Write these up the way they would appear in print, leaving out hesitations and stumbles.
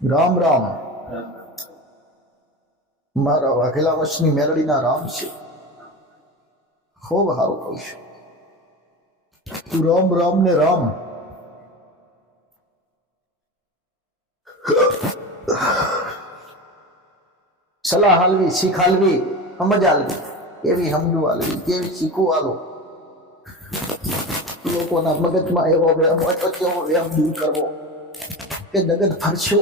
રામ રામ. મારા વાઘેલા વંશની મેલડીના રામ છે. ખૂબ સારું કહું છું. તું રામ રામ ને રામ. સલાહ હાલવી, શીખ હાલવી, સમજ હાલવી, કેવી સમજુ હાલવી, કેવી શીખવું હાલો. લોકોના મગજમાં એવો વ્યામ હોય તો કેવો વ્યામ દૂર કરવો કે જગત ફરશો,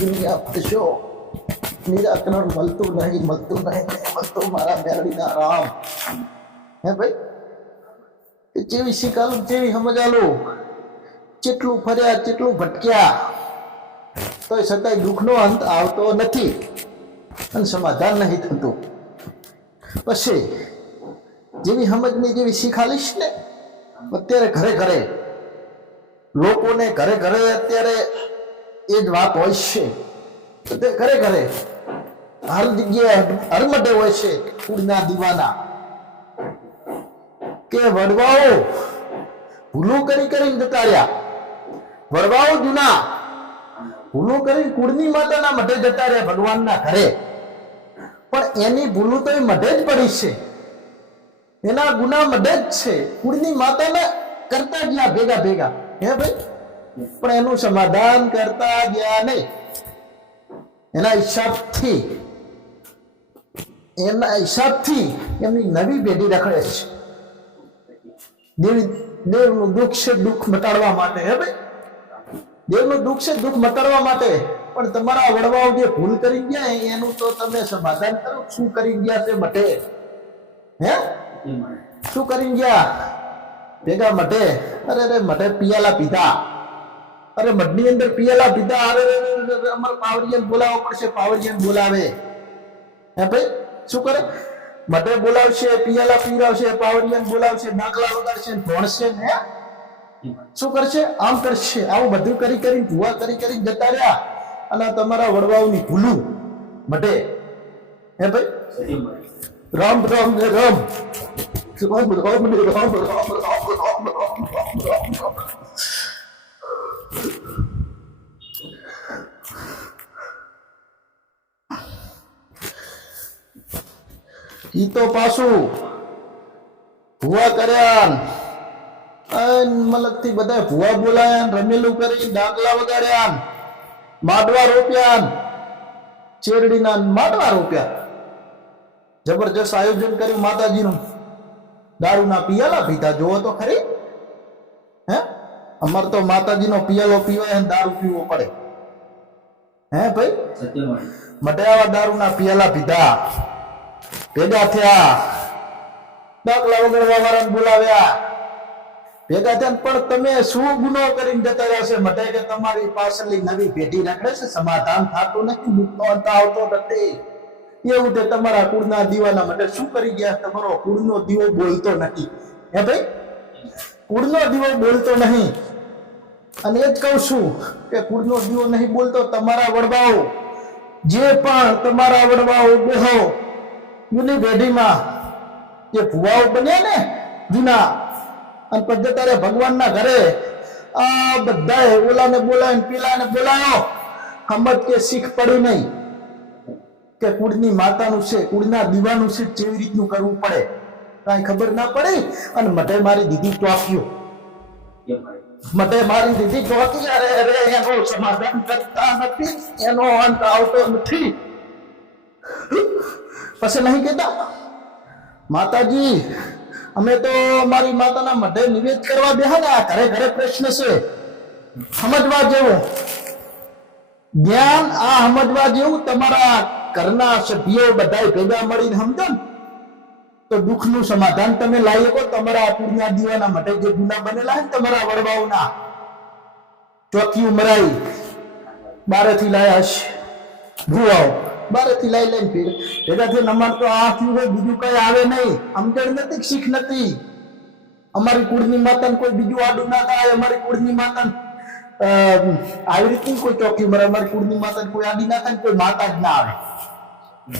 દુનિયા ફરશો, નિરાકરણ મળતું નહીં, મળતું મારા મેરડીના રામ. હે ભાઈ, જેવી શીખાલું જેવી સમજાલું, જેટલું ફર્યા જેટલું ભટક્યા તો છતાંય દુઃખનો અંત આવતો નથી અને સમાધાન નહીં થતું. પછી જેવી સમજની જેવી શીખાલીશ ને, અત્યારે ઘરે ઘરે લોકોને ઘરે ઘરે અત્યારે એ જ વાત હોય છે. તે ઘરે ઘરે હર જગ્યાએ હર મઢે હોય છે કુળના દીવાના કે વડવાઓ ભૂલું કરી કરીને જતા રહ્યા. વડવાઓ જૂના ભૂલું કરી કુળની માતાના મઢે જતા રહ્યા, ભગવાનના ઘરે. પણ એની ભૂલું તો એ મઢે જ પડી છે, એના ગુના મઢે જ છે. કુળની માતાને કરતા ગયા ભેગા ભેગા, હે ભાઈ, પણ એનું સમાધાન કરતા ગયા નહીં. એના હિસાબથી એમની નવી પેઢી રખડે છે. દેવનું દુઃખ છે દુઃખ મટાડવા માટે, હે ભાઈ, દેવનું દુઃખ છે દુઃખ મટાડવા માટે. પણ તમારા વડવાઓ જે ભૂલ કરી ગયા એનું તો તમે સમાધાન કરો. શું કરી ગયા છે મઠે? હે, શું કરી ગયા ભેગા મઠે? અરે રે મઠે પિયાલા પીધા. અરે મઠની અંદર પિયાલા પીધા. અરે અમારે પાવરિયાને બોલાવવો પડશે. પાવરિયાને બોલાવે. હે ભાઈ, શું કરે? મઠે બોલાવશે, પિયાલા પીરાવશે, પાવરિયાને બોલાવશે, નાગલા વગાડશે, ભણશે. હે, શું કરશે? આમ કરશે. આવું બધું કરી કરીને ભૂવા કરી કરીને જતા રહ્યા. અને તમારા વડવાઓની ભૂલું મટે. હે ભાઈ, રામ રામ ને રામ, રામ રામ ને રામ, રામ રામ રામ. ઈ તો પાછું ભૂવા કર્યા, મલક થી બધા ભૂવા બોલાયા, રમેલું કરી, ડાકલા વગાડ્યા, માટવા રોપ્યા, ચેરડીના માટવા રોપ્યા. જબરજસ્ત આયોજન કર્યું માતાજીનું. દારૂના પિયાલા પીતા. જોવો તો ખરી. હે, અમારે તો માતાજીનો પિયાલો પીવાય અને દારૂ પીવો પડે. હે ભાઈ, મટે આવા દારૂના પિયાલા પીધા, ભેગા થયા, ડાકલા વગાડવા વાળાને બોલાવ્યા, ભેગા થયા. પણ તમે શું ગુનો કરીને જતા રહ્યા છે મટે કે તમારી પાછળની નવી પેઢી રખડે છે? સમાધાન થતું નથી, દુઃખનો અંત આવતો નથી. એવું તે તમારા કુળના દીવાના માટે શું કરી ગયા? તમારો કુળનો દીવો બોલતો નથી. હે ભાઈ, કુળનો દીવો બોલતો નહીં. અને એ જ કહું છું કે કુળનો દીવો નહીં બોલતો. તમારા વડવાઓ જે પણ તમારા વડવાઓ બેહો જૂની પેઢીમાં જે ભુવાઓ બન્યા ને જૂના, અને પદ્ધતારે ભગવાનના ઘરે આ બધાએ ઓલાને બોલાવીને પેલાને બોલાયો. સમજ કે શીખ પડી નહીં કે કુળની માતાનું છે, કુળના દીવાનું છે, કેવી રીતનું કરવું પડે, કાંઈ ખબર ના પડી. અને મઢે મારી દીધી ચોકીઓ, મઢે મારી દીધી ચોકી. અરે અરે, એનો સમાધાન કરતા નથી, એનો અંત આવતો નથી. પછી નહીં કહેતા માતાજી અમે તો અમારી માતાના મઢે નિવેદ કરવા બેહા ને. આ ઘરે ઘરે પ્રશ્ન છે, સમજવા જેવું જ્ઞાન. આ સમજવા જેવું તમારા ઘરના સભ્યો બધા ભેગા મળીને સમજો ને તો દુઃખનું સમાધાન તમે લાવી શકો. તમારા કુળના દીવાના મઢે જે ગુના બનેલા ને તમારા વડવાઓના, ચોકીઓ મરાઈ બારેથી લાયા હશે ભુવાઓ, બારેથી લઈ લઈને ભેગા થઈને અમારે તો આ થયું હોય, બીજું કઈ આવે નહીં. સમજણ નથી, શીખ નથી. અમારી કુળની માતાને કોઈ બીજું આડું ના થાય. અમારી કુળની માતાને આવી રીતની કોઈ ચોકી મરે. અમારી કુળની માતાને કોઈ આડી ના થાય, કોઈ માતા જ ના આવે.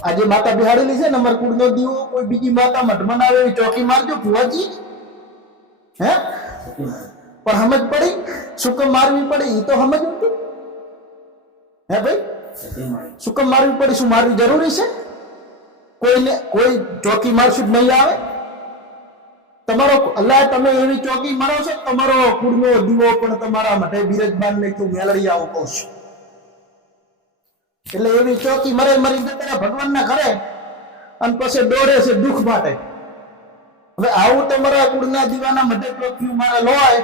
આજે માતા બિહાડેલી છે ને, અમારી કુળનો દીવો કોઈ બીજી માતા મઢમાં ના આવે એવી ચોકી મારજો ભુવાજી. હે, પણ સમજ પડી શું કે મારવી પડી? એ તો સમજ હતી. હે ભાઈ? શું કામ મારવી પડી? શું મારવી જરૂરી છે? કોઈને કોઈ ચોકી મારશું નહીં આવે? તમારો અલ્લાહ તમે એવી ચોકી મારો છો, તમારો કુળનો દીવો પણ તમારા માટે બિરાજમાન નહીં તું મેલડી આવું કહું છું. એટલે એવી ચોકી મરે મરી જતા ભગવાનના ઘરે અને પછી દોડે છે દુઃખ માટે. હવે આવું તમારા કુળના દીવાના મઢે ચોકી મારે લોય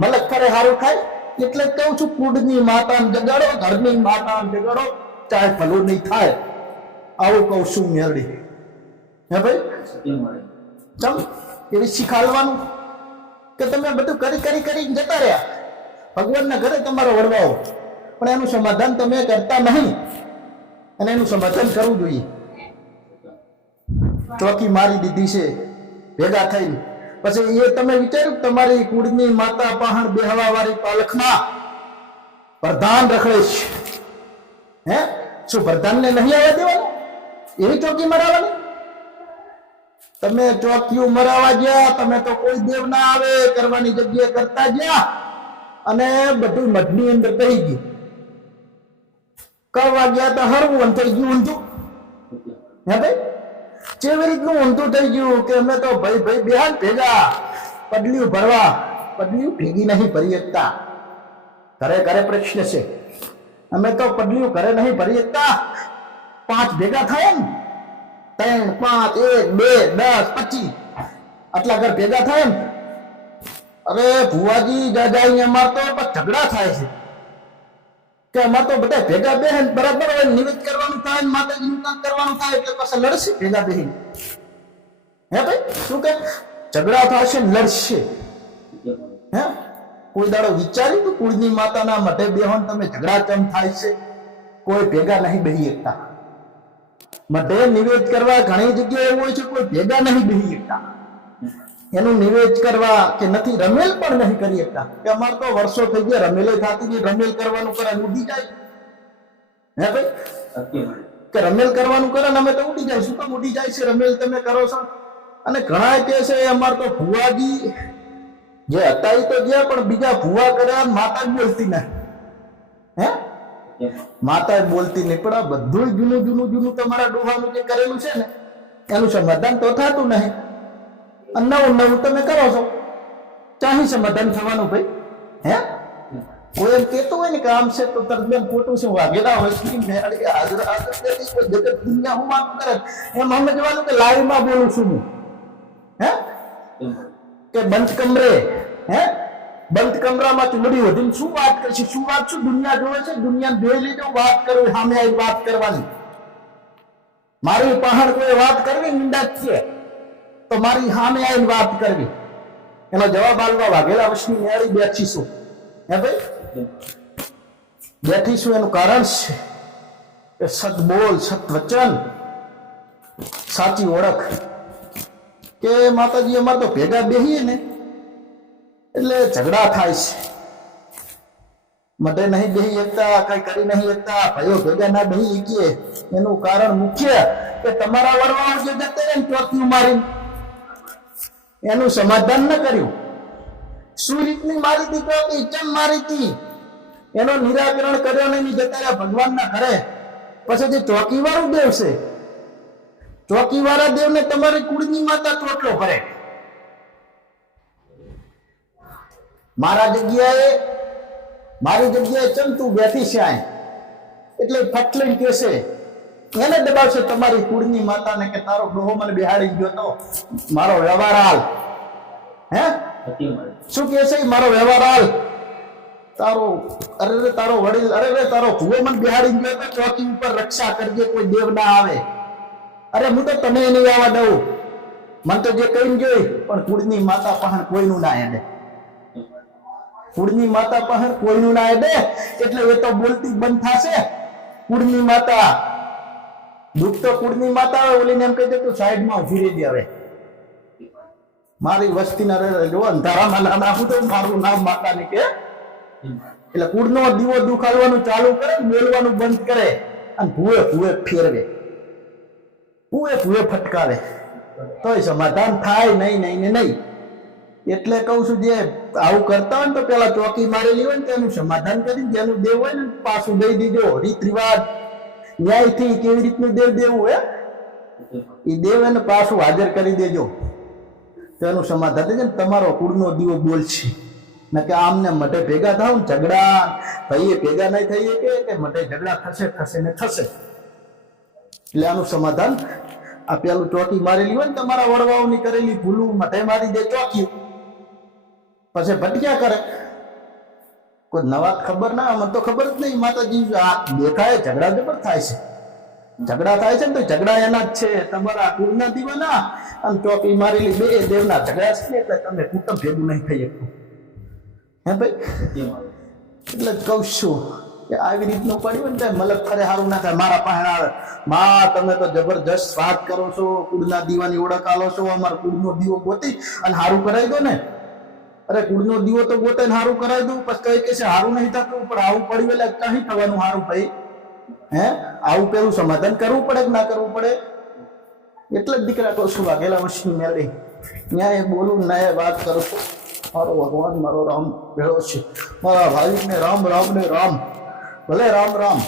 મલક કરે હારું થાય. એટલે જ કહું છું કુળની માતાને જગાડો, ઘરની માતાને જગાડો, ચાહે ભલું નહીં થાય. આવું કહું છું મેલડી. હે ભાઈ? ચમ એવી શીખાડવાનું કે તમે બધું કરીને જતા રહ્યા ભગવાનના ઘરે તમારો વડવાઓ, પણ એનું સમાધાન તમે કરતા નહીં અને એનું સમાધાન કરવું જોઈએ. ચોકી મારી દીધી છે ભેગા થઈને, પછી એ તમે વિચાર્યું તમારી કુળની માતા પહાણ બેહવા વાળી પાલખમાં પ્રધાન રખડે છે. હે શું પ્રધાનને નહીં આવવા દેવાનું? એવી ચોકી મરાવવાની? તમે ચોકીઓ મરાવા ગયા, તમે તો કોઈ દેવ ના આવે કરવાની જગ્યાએ કરતા ગયા અને બધું મઢની અંદર કહી ગયું. કરવા ગયા તો હરવું થઈ ગયું ઊંધું. હે ભાઈ? કેવી રીતનું ઊંધું થઈ ગયું કે અમે તો ભાઈ બેહાન ભેગા પડલીઓ ભરવા, પડલીઓ ભેગી નહીં ભરી શકતા. ઘરે પ્રશ્ન છે, અમે તો પડલીઓ ઘરે નહીં ભરી શકતા. 5 ભેગા થાય ને, 3, 5, 1, 2, 10, 25 આટલા ઘર ભેગા થાય ને, અરે ભુવાજી દાદા અમાર તો ઝઘડા થાય છે કે અમાર તો બધા ભેગા બેહન બરાબર હોય, નિવેદ કરવાનું થાય, માતાજીનું કામ કરવાનું થાય એટલે પાછા લડશે ભેગા બેહીન. હે ભાઈ? શું કે ઝઘડા થશે ને લડશે? હે કોઈ દાડો વિચાર્યું તું કુળની માતાના મઢે બેહોન તમે ઝઘડા કેમ થાય છે? કોઈ ભેગા નહીં બેહી શકતા. મઢે નિવેદ કરવા ઘણી જગ્યાએ એવું હોય છે કોઈ ભેગા નહીં બેહી શકતા. એનું નિવેદ કરવા કે નથી રમેલ પણ નહીં કરી શકતા કે અમારે તો વર્ષો થઈ ગયા રમેલે થતી નહીં, રમેલ કરવાનું કરે ઉડી જાય. હે ભાઈ? કે રમેલ કરવાનું કરે ને અમે તો ઉડી જાય. શું કામ ઉડી જાય છે? રમેલ તમે કરો છો. અને ઘણા કે છે અમારે તો ભુવાજી જે હતા એ તો ગયા પણ બીજા ભુવા કર્યા માતા જ બોલતી નહીં. હે માતા જ બોલતી નહીં, પણ આ બધું જૂનું તમારા ડોહાનું જે કરેલું છે ને એનું સમાધાન તો થતું નહીં. નવું તમે કરો છો, ચાહી સમાધાન થવાનું ભાઈ? હે કોઈ એમ કેતું હોય ને કે આમ છે તો તરત ખોટું છે, વાઘેરા હોય જગત દુનિયા હું વાત કરે એમ સમજવાનું કે લાઈવમાં બોલું છું હું. હે કે બંધ કમરે, હે બંધ કમરામાં ચુંબડી વધીને શું વાત કરશે? શું વાત? શું દુનિયા જોવે છે? દુનિયાને જોઈ લીધો વાત કરું, સામે આવી વાત કરવાની. મારી પહાડ કોઈ વાત કરવી નિંદા છે તો મારી સામે આવીને વાત કરવી. એનો જવાબ આલવા વાઘેલા વર્ષની મેળી બેઠીશું. હે ભાઈ? બેઠીશું એનું કારણ છે કે સત બોલ, સત વચન, સાચી ઓળખ. કે માતાજી અમારે તો ભેગા બેહીએ ને એટલે ઝઘડા થાય છે. મઢે નહીં બેહી શકતા, કઈ કરી નહીં શકતા, ભાઈઓ ભેગા ના બેહી શકીએ એનું કારણ મુખ્ય કે તમારા વડવાઓ જે જતા ને ચોકી મારી એનું સમાધાન ન કર્યું. શું રીતની મારી હતી ચોકી, કેમ મારી હતી એનો નિરાકરણ કર્યો નહીં, જતા રહ્યા ભગવાનના ઘરે. પછી જે ચોકી વાળું દેવ છે, ચોકી વાળા દેવને તમારી કુળની માતા ટોટલો કરે. મારી જગ્યાએ ચમ તું બેઠી છે આય એટલે ફટલીને કહેશે, એને દબાવશે તમારી કુળની માતાને કે તારો ડોહો મને બેહાડી ગયો તો મારો વ્યવહાર હાલ. હે શું કહે છે? મારો વ્યવહાર હાલ. તારો તારો વડીલ તારો ભૂવો મને બેહાડી ગયો તો ચોકી ઉપર રક્ષા કરજે, કોઈ દેવ ના આવે. અરે હું તો તને નહીં આવવા દઉં, મને તો જે કહીને જોઈ, પણ કુળની માતા પહાણ કોઈનું ના હેડે. કુળની માતા પહાણ કોઈનું ના હેડે એટલે એ તો બોલતી બંધ થશે. કુળની માતા દુઃખ તો કુળની માતા આવે, ઓલીને એમ કહી દે તું સાઈડમાં ઉભી રહી દે. હવે મારી વસ્તીના જો અંધારામાં નામ રાખું તો મારું નામ માતા ને કે એટલે કુળનો દીવો દુખાડવાનું ચાલુ કરે, બોલવાનું બંધ કરે અને ભૂએ ફેરવે, ભૂએ ફટકાવે તોય સમાધાન થાય નહીં. એટલે કહું છું જે આવું કરતા હોય ને તો પેલા ચોકી મારેલી હોય ને તેનું સમાધાન કરી જેનું દેવ હોય ને પાછું દઈ દીજો. રીત રિવાજ ન્યાયથી કેવી રીતનું દેવ દેવું હે એ દેવ એને પાછું હાજર કરી દેજો. તેનું સમાધાન દેજો ને તમારો કુળનો દીવો બોલશે. ને કે આમને મઢે ભેગા થાવ ને ઝઘડા ભાઈ ભેગા નહીં થઈએ કે મઢે ઝઘડા થશે ને થશે. એટલે આનું સમાધાન આ પેલું ચોકી મારેલી હોય ને તમારા વડવાઓની કરેલી ભૂલું મઢે મારી દે ચોકી, પછી ભટક્યા કરે. કોઈ નવા ખબર ના, મને તો ખબર જ નહીં. માતાજી આ દેખાય ઝઘડા જબર થાય છે, ઝઘડા થાય છે ને તો ઝઘડા એના જ છે તમારા કુળના દીવાના અને ચોકી મારેલી બે દેવના ઝઘડા છે એટલે તમે કુટુંબ ભેગું નહીં થઈ શકતું. હે ભાઈ, એટલે જ કહું છું કે આવી રીતનું પડ્યું ને મલક ખરે સારું ના થાય. મારા પાસે આવે માં તમે તો જબરજસ્ત વાત કરો છો, કુળના દીવાની ઓળખ આલો છો, અમારા કુળનો દીવો ગોતી અને સારું કરાવી દો ને. અરે કુળનો દીવો તો ગોતે ને સારું કરાવી દઉં, પછી કઈ કે છે સારું નહીં થતું, પણ આવું પડ્યું એટલે કઈ થવાનું સારું ભાઈ? હે આવું પેલું સમાધાન કરવું પડે કે ના કરવું પડે? એટલે જ દીકરા કહું છું વાઘેલા વર્ષની મેળવી ન્યાય બોલું ન્યાય વાત કરું છું. મારો ભગવાન મારો રામ ભેળો છે, મારા ભાઈ ને રામ રામ ને રામ. ભલે રામ રામ.